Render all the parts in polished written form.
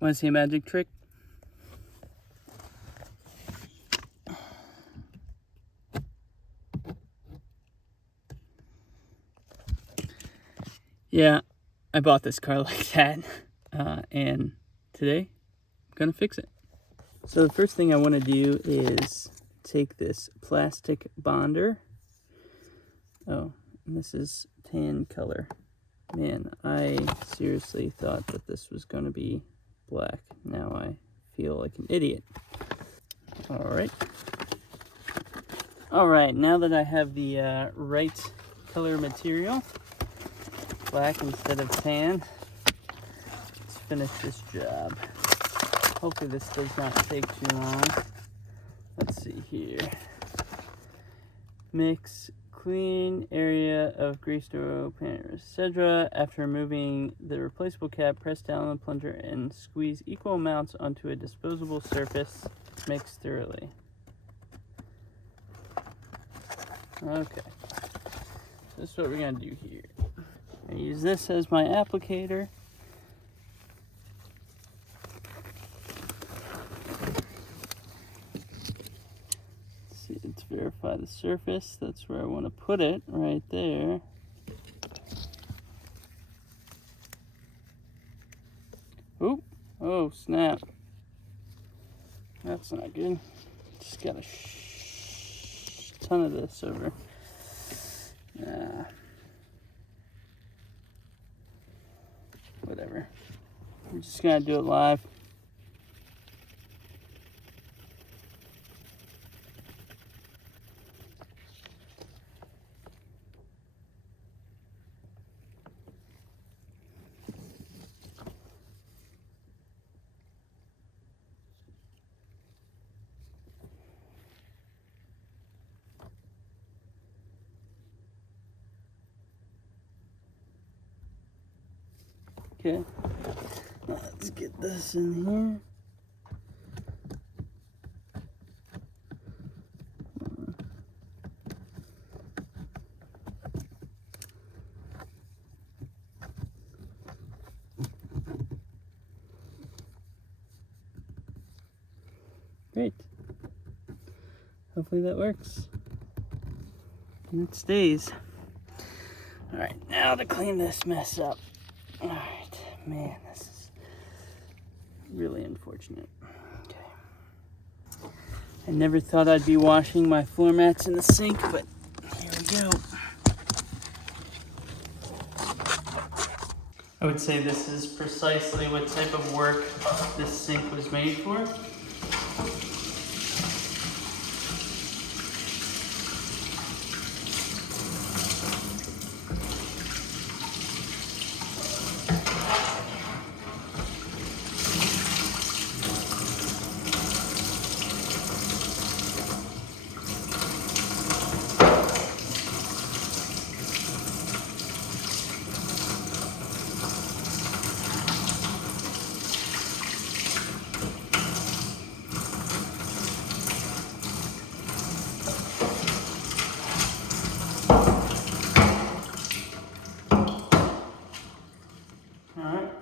Want to see a magic trick? Yeah, I bought this car like that, and today I'm gonna fix it. So the first thing I want to do is take this plastic bonder. Oh, and this is tan color. Man, I seriously thought that this was going to be black. Now I feel like an idiot. Alright. Alright, now that I have the right color material, black instead of tan, let's finish this job. Hopefully this does not take too long. Let's see here. Mix clean area of greased oil, paint, etc. After removing the replaceable cap, press down on the plunger and squeeze equal amounts onto a disposable surface. Mix thoroughly. Okay, so this is what we're gonna do here. I use this as my applicator. Let's verify the surface. That's where I want to put it, right there. Oop! Oh, snap. That's not good. Just got a ton of this over. Whatever. I'm just gonna do it live. Okay, let's get this in here. Great. Hopefully that works. And it stays. Alright, now to clean this mess up. Alright, man, this is really unfortunate. Okay. I never thought I'd be washing my floor mats in the sink, but here we go. I would say this is precisely what type of work this sink was made for.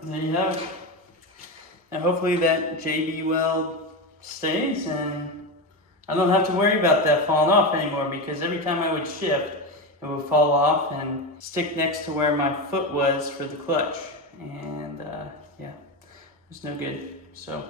There you have it. Now hopefully that JB weld stays and I don't have to worry about that falling off anymore, because every time I would shift, it would fall off and stick next to where my foot was for the clutch. And yeah, it was no good. So